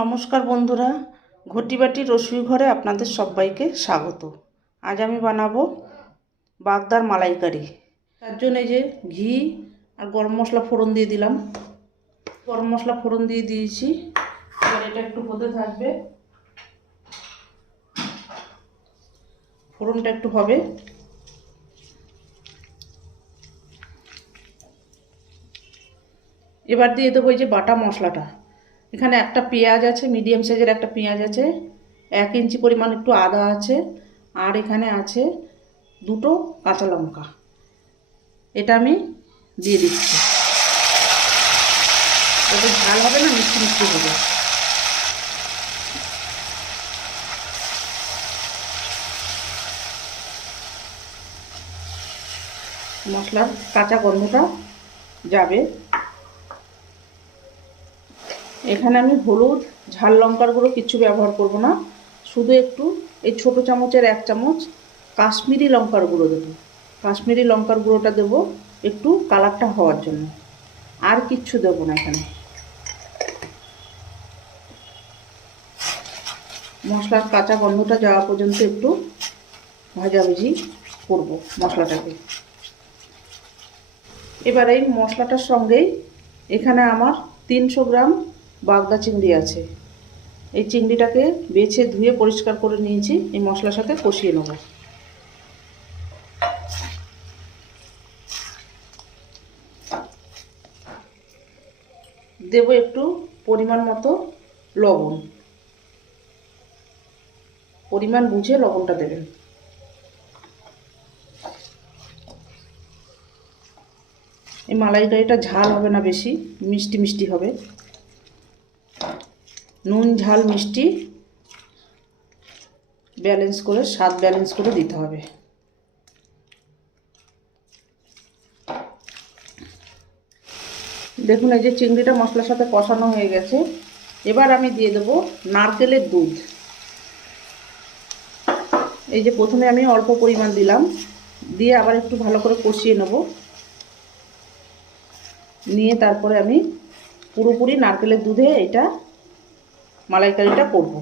নমস্কার বন্ধুরা, ঘটি বাটির রসুই ঘরে আপনাদের সবাইকে স্বাগত। আজ আমি বানাবো বাগদার মালাইকারি। তার জন্য এই যে ঘি আর গরম মশলা ফোড়ন দিয়ে দিলাম। গরম মশলা ফোড়ন দিয়ে দিয়েছি। এবার এটা একটু হতে থাকবে, ফোড়নটা একটু হবে। এবার দিয়ে দেবো এই যে বাটা মশলাটা। এখানে একটা পেঁয়াজ আছে, মিডিয়াম সাইজের একটা পেঁয়াজ আছে, 1 ইঞ্চি পরিমাণ একটু আদা আছে, আর এখানে আছে 2টো কাঁচা লঙ্কা। এটা আমি দিয়ে দিচ্ছি। এটা ঝাল হবে না, মিষ্টি মিষ্টি হবে। মশলার কাঁচা গন্ধটা যাবে। এখানে আমি হলুদ, ঝাল লঙ্কার গুঁড়ো কিছু ব্যবহার করব না, শুধু একটু এই ছোটো চামচের 1 চামচ কাশ্মীরি লঙ্কার গুঁড়ো দেবো। কাশ্মীরি লঙ্কার গুঁড়োটা দেবো একটু কালারটা হওয়ার জন্য, আর কিচ্ছু দেবো না। এখানে মশলার কাঁচা গন্ধটা যাওয়া পর্যন্ত একটু ভাজাভুজি করব মশলাটাকে। এবার এই মশলাটার সঙ্গেই এখানে আমার 300 গ্রাম বাগদা চিংড়ি আছে। এই চিংড়িটাকে বেছে ধুয়ে পরিষ্কার করে নিয়েছি। এই মশলার সাথে কষিয়ে নেব। দেব একটু পরিমাণ মতো লবণ, পরিমাণ বুঝে লবণটা দেবেন। এই মালাইকারিটা ঝাল হবে না বেশি, মিষ্টি মিষ্টি হবে। নুন ঝাল মিষ্টি ব্যালেন্স করে, স্বাদ ব্যালেন্স করে দিতে হবে। দেখুন এই যে চিংড়িটা মশলার সাথে কষানো হয়ে গেছে। এবার আমি দিয়ে দেব নারকেলের দুধ। এই যে প্রথমে আমি অল্প পরিমাণ দিলাম, দিয়ে আবার একটু ভালো করে কষিয়ে নেব। নিয়ে তারপরে আমি পুরোপুরি নারকেলের দুধে এটা মালাইকারিটা করব।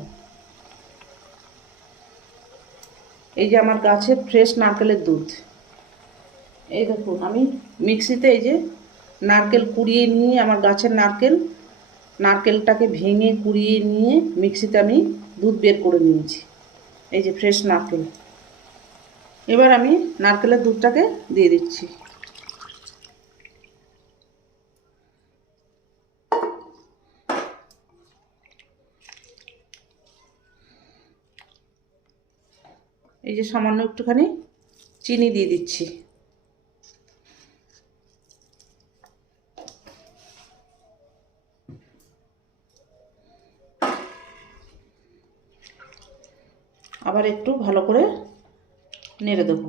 এই যে আমার গাছের ফ্রেশ নারকেলের দুধ। এই দেখুন আমি মিক্সিতে এই যে নারকেল কুড়িয়ে নিয়ে, আমার গাছের নারকেলটাকে ভেঙে কুড়িয়ে নিয়ে মিক্সিতে আমি দুধ বের করে নিয়েছি। এই যে ফ্রেশ নারকেল। এবার আমি নারকেলের দুধটাকে দিয়ে দিচ্ছি। এই যে সামান্য একটুখানি চিনি দিয়ে দিচ্ছি। আবার একটু ভালো করে নেড়ে দেবো।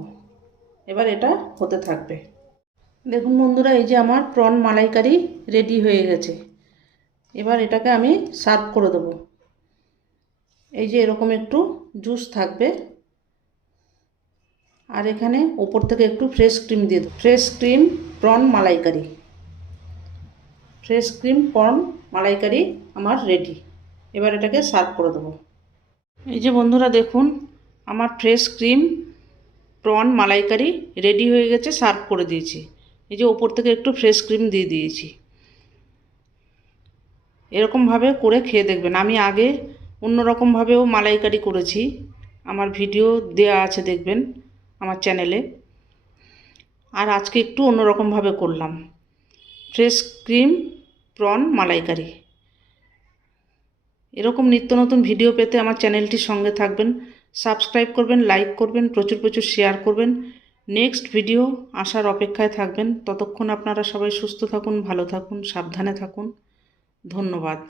এবার এটা হতে থাকবে। দেখুন বন্ধুরা, এই যে আমার প্রন মালাইকারি রেডি হয়ে গেছে। এবার এটাকে আমি সার্ভ করে দেবো। এই যে এরকম একটু জুস থাকবে, আর এখানে উপর থেকে একটু ফ্রেশ ক্রিম দিয়ে দেবো। ফ্রেশ ক্রিম প্রন মালাইকারি, ফ্রেশ ক্রিম প্রন মালাইকারি আমার রেডি। এবার এটাকে সার্ভ করে দেবো। এই যে বন্ধুরা দেখুন, আমার ফ্রেশ ক্রিম প্রন মালাইকারি রেডি হয়ে গেছে, সার্ভ করে দিয়েছি। এই যে ওপর থেকে একটু ফ্রেশ ক্রিম দিয়ে দিয়েছি। এরকমভাবে করে খেয়ে দেখবেন। আমি আগে অন্যরকমভাবেও মালাইকারি করেছি, আমার ভিডিও দেয়া আছে, দেখবেন আমার চ্যানেলে। আর আজকে একটু অন্যরকমভাবে করলাম ফ্রেশ ক্রিম প্রন মালাইকারি। এরকম নিত্য নতুন ভিডিও পেতে আমার চ্যানেলটির সঙ্গে থাকবেন, সাবস্ক্রাইব করবেন, লাইক করবেন, প্রচুর প্রচুর শেয়ার করবেন। নেক্সট ভিডিও আসার অপেক্ষায় থাকবেন। ততক্ষণ আপনারা সবাই সুস্থ থাকুন, ভালো থাকুন, সাবধানে থাকুন। ধন্যবাদ।